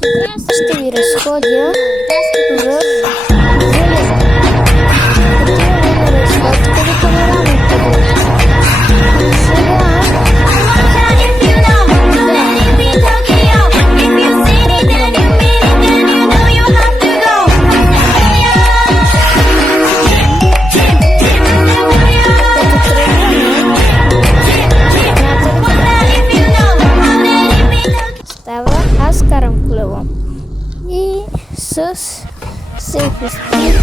Ще ви разходя в разходка до панорамата. Сега аз карам колело и с селфи стик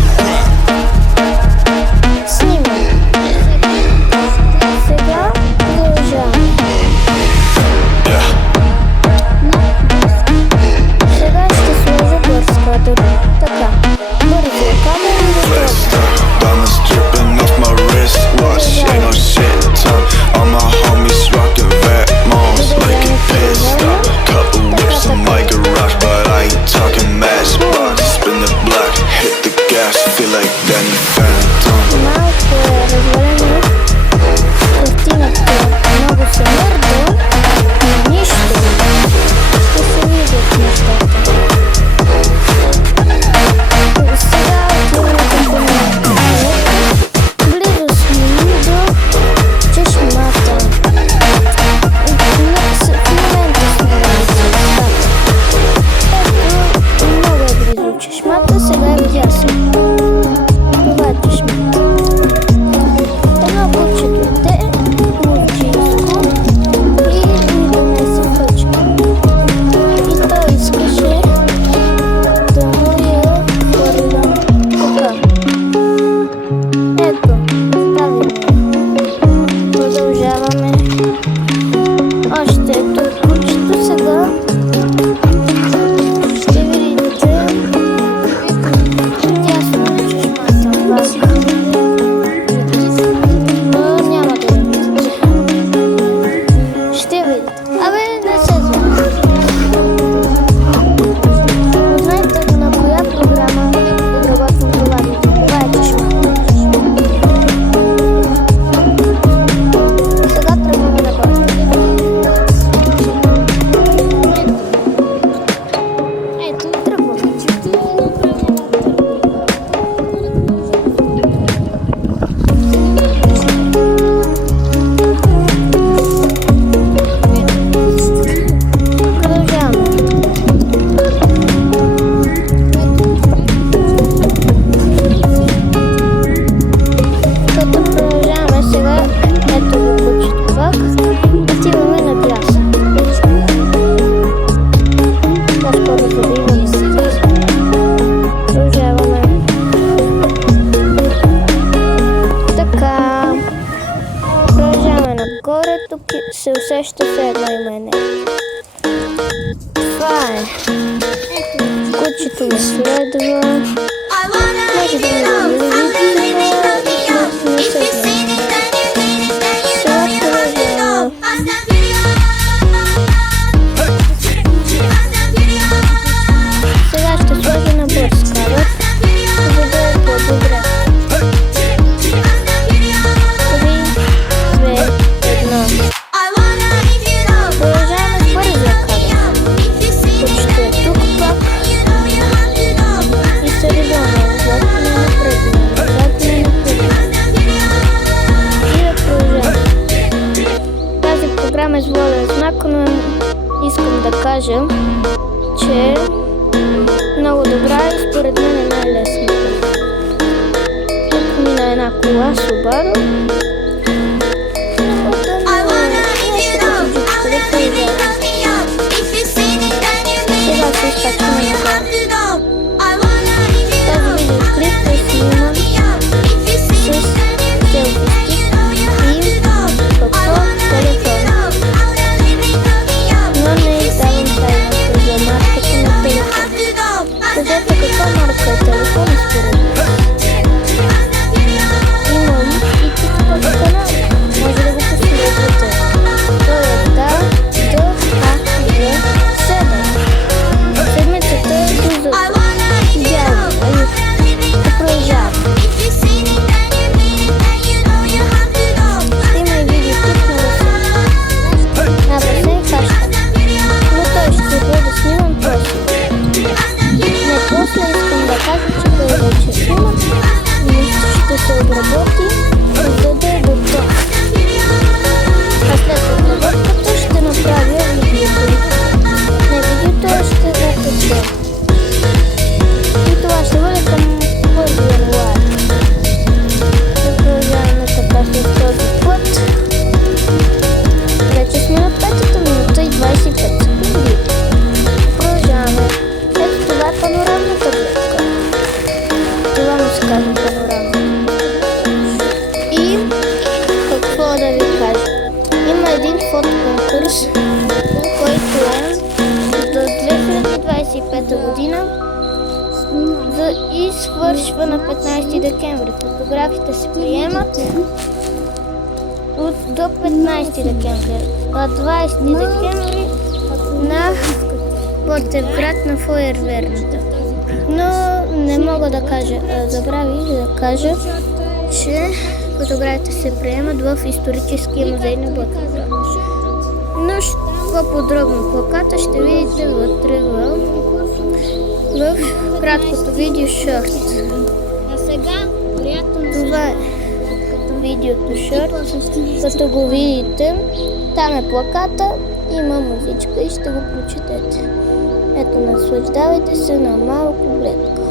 снимам. Сега продължаваме. Сега ще сложа бърз кадър. Така, бързо кадър и готово. Тук се усеща все едно и мене. Това е. Кучето ме следва. Може да ме види, но не се знае. Сега продължаваме. Сега ще сложа на бърз кадър, за да е по-добре. 3, 2, 1. Продължаваме с бързия кадър. Кучето е тук пак. И се редваме назад и напред, назад и напред. И да продължаваме. Тази програма е с воден знак, но искам да кажа, че е много добра и според мен е най-лесната. Тук мина една кола Subaru. Сега се изкачваме нагоре. Тази видеоклип е сниман с селфи стик и телефон. Но не издавам тайната за марката на телефон. Кажете каква марка е телефон според мен. Имам и TikTok. 2025 година и свършва на 15 декември. Фотографите се приемат до 15 декември. А 20 декември на Ботевград на фойерверната. Но не мога да кажа, забравих да кажа, че фотографите се приемат в историческия музей на Ботевград. Но по-подробно плаката ще видите вътре в краткото видео шорт. Това е видеото шорт. Като го видите, там е плаката, има музичка и ще го прочетете. Ето, наслаждавайте се на малко гледка.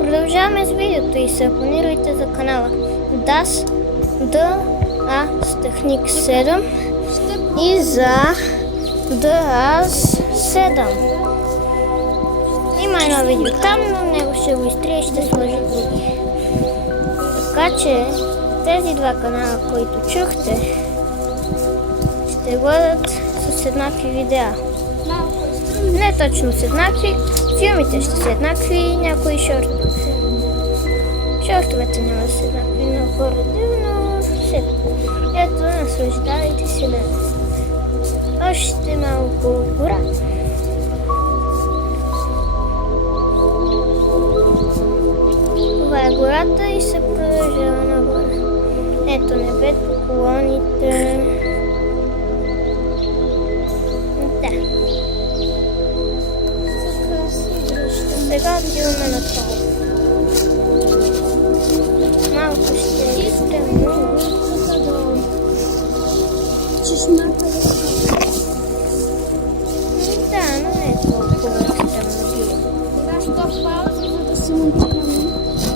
Продължаваме с видеото и се абонирайте за канала DAS с Техник 7 и за DAS 7. Има едно видео там, но него ще го изтрия и ще сложи други. Така че тези два канала, които чухте, ще бъдат с еднакви видеа. Не точно с еднакви, филмите ще са еднакви и някои шортове. Шортовете няма да са еднакви, но горе-долу, все. Ето, наслаждавайте се на още малко гора. Това е гората и се продължава нагоре. Ето небето, колоните. Сега отиваме на това. Малко ще е стръмно. Да, но не е толкова стръмно било.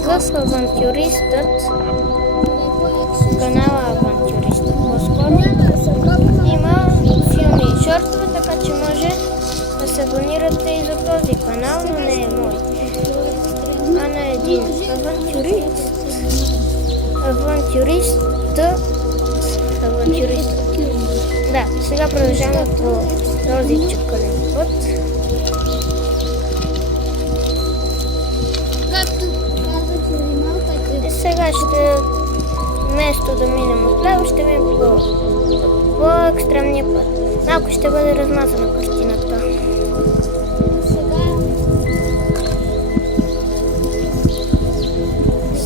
В Авантюристът, канала Авантюристът по-скоро, има филми и шортове, така че може да се абонирате и за този канал, но не е мой, а на един авантюрист. Авантюрист. Да, сега продължаваме по този чукален път. И сега ще, вместо да минем отляво, ще минем по екстремния път. Малко ще бъде размазана картината.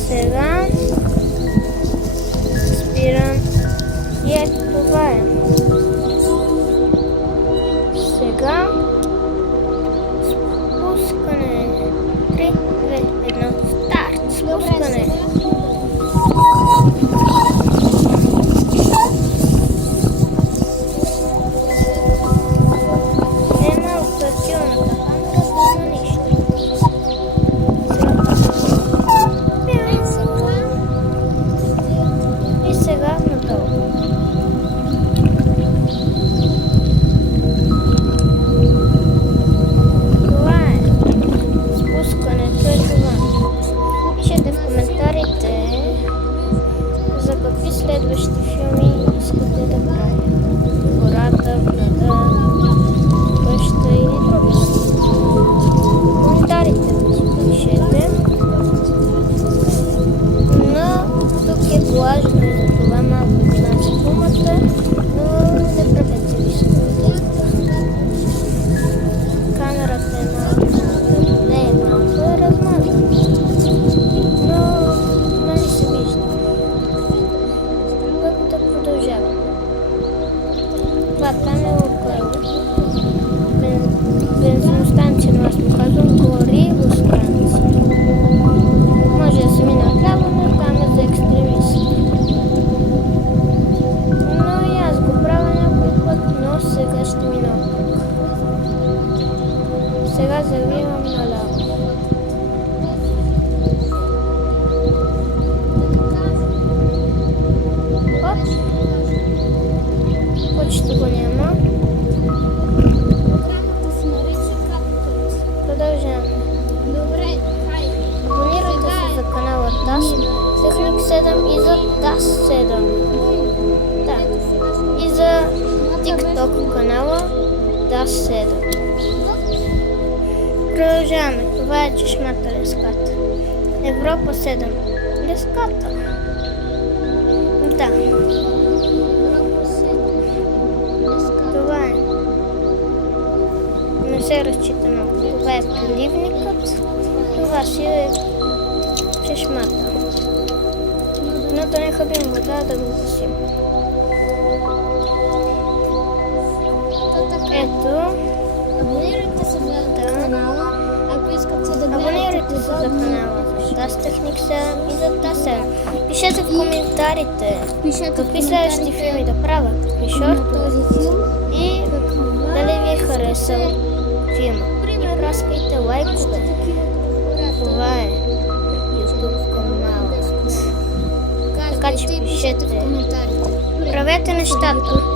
Сега спирам и ето това е. Сега спускане. 3, 2, 1, старт. Спускане. Следващи филми искате да правя. Гората, града, къща или други. Коментарите ми си пишете. Но тук е влажно и за това малко изнася думата, но не правете високо. Камерата е малко, не е малко, е размазана. Но нали се вижда. Това там е около бензиностанция, но аз му казвам горивостанция. Може да се мине отляво, но там е за екстремисти. Но и аз го правя някой път, но сега ще мина оттук. Сега завивам наляво. Почти го няма. Продължаваме. Абонирайте се за канала DAS Техник 7 и за DAS 7. Да. И за TikTok канала Да, 7. Продължаваме. Това е чешмата леската. Европа 7. Леската. Да. Това е. Не се разчита много. Това е преливникът. Това си е чешмата. Но да не хабим вода да го гасим. Ето. Абонирайте се за канала, ако искате да гледате. Абонирайте се за канала за Тастехник 7 и за Та7. Пишете в коментарите какви следващи филми да правя, какви шортове този филм и дали ви е харесал филма. И праскайте лайкове. Това е YouTube каналът. Така че пишете. в коментарите. Правете нещата.